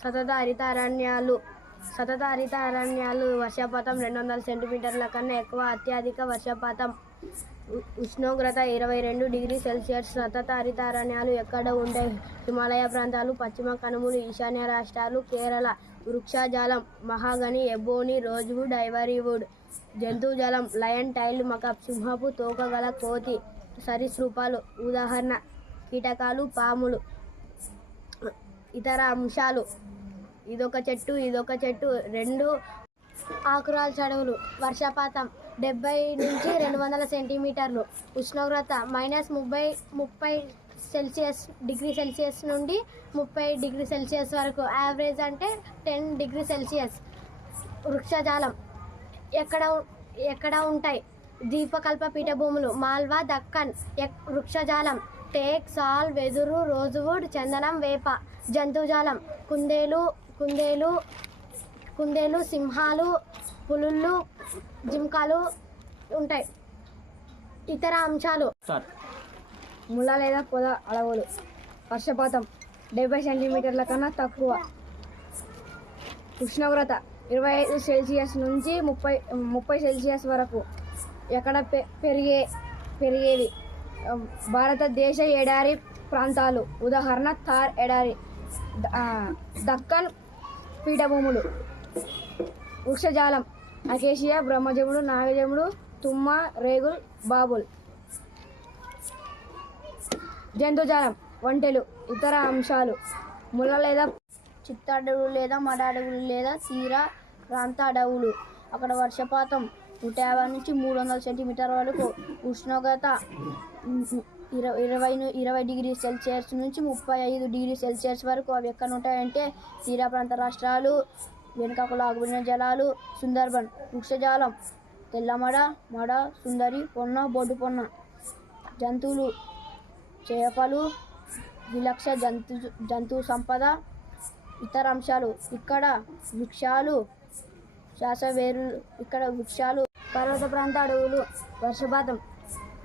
సతత హరిత అరణ్యాలు వర్షపాతం 200 సెంటీమీటర్ల కన్నా ఎక్కువ. అత్యధిక వర్షపాతం ఉష్ణోగ్రత 22 డిగ్రీ సెల్సియస్. సతత హరిత అరణ్యాలు ఎక్కడ ఉంటాయి? హిమాలయ ప్రాంతాలు, పశ్చిమ కనుమలు, ఈశాన్య రాష్ట్రాలు, కేరళ. వృక్షజాలం మహాగని, ఎబోనీ, రోజ్వుడ్, ఐవరీవుడ్. జంతుజాలం లయన్ టైల్డ్ మకాక్, సింహపు తోక గల కోతి. సరీసృపాలు ఉదాహరణ కీటకాలు, పాములు. ఇతర అంశాలు ఇదొక చెట్టు 2 ఆకురాల్చే అడవులు. వర్షపాతం 70 నుంచి 200 సెంటీమీటర్లు. ఉష్ణోగ్రత -30 డిగ్రీ సెల్సియస్ నుండి 30 డిగ్రీ సెల్సియస్ వరకు. యావరేజ్ అంటే 10 డిగ్రీ సెల్సియస్. వృక్షజాలం ఎక్కడ ఉంటాయి? ద్వీపకల్ప పీఠభూములు, మాల్వా, దక్కన్. వృక్షజాలం టేక్, సాల్, వెదురు, రోజ్వుడ్, చందనం, వేప. జంతుజాలం కుందేలు, సింహాలు, పులులు, జింకలు ఉంటాయి. ఇతర అంశాలు ముళ్ళ లేదా పొద అడవులు. వర్షపాతం 70 సెంటీమీటర్ల కన్నా తక్కువ. ఉష్ణోగ్రత 25 సెల్సియస్ నుంచి 30 సెల్సియస్ వరకు. ఎక్కడ పెరిగేవి? భారతదేశ ఎడారి ప్రాంతాలు. ఉదాహరణ థార్ ఎడారి, దక్కన్ పీఠభూములు. వృక్షజాలం అకేషియా, బ్రహ్మజముడు, నాగజముడు, తుమ్మ, రేగుల్, బాబుల్. జంతుజాలం ఒంటెలు. ఇతర అంశాలు ముళ్ళ లేదా చిత్తడవులు లేదా మడ అడవులు లేదా తీర ప్రాంత అడవులు. అక్కడ వర్షపాతం 150 నుంచి 300 సెంటీమీటర్ల వరకు. ఉష్ణోగ్రత 20 డిగ్రీ సెల్సియస్ నుంచి 35 డిగ్రీ సెల్సియస్ వరకు. అవి ఎక్కడ ఉంటాయంటే తీర ప్రాంత రాష్ట్రాలు, వెనుకకు లాగుబడిన జలాలు, సుందర్బన్. వృక్షజాలం తెల్లమడ, మడ, సుందరి, పొన్న, బొడ్డు పొన్న. జంతువులు చేపలు, విలక్ష జంతు సంపద. ఇతర అంశాలు ఇక్కడ వృక్షాలు పర్వత ప్రాంత అడవులు. వర్షపాతం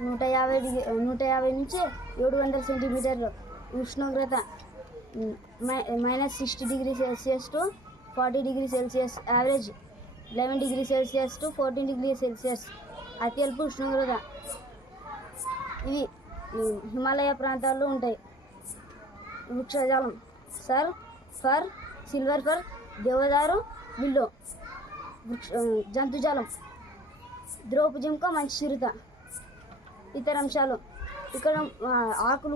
150 నుంచి 700 సెంటీమీటర్లు. ఉష్ణోగ్రత -60 degree Celsius to 40 degree Celsius. Average 11 degree Celsius to 14 degree Celsius. అత్యల్ప ఉష్ణోగ్రత ఇవి హిమాలయ ప్రాంతాల్లో ఉంటాయి. వృక్షజాలం ఫర్, సిల్వర్ ఫర్, దేవదారు, విల్లో. జంతుజాలం ద్రోపు జింక, మంచి చిరుత. ఇతర అంశాలు ఇక్కడ ఆకులు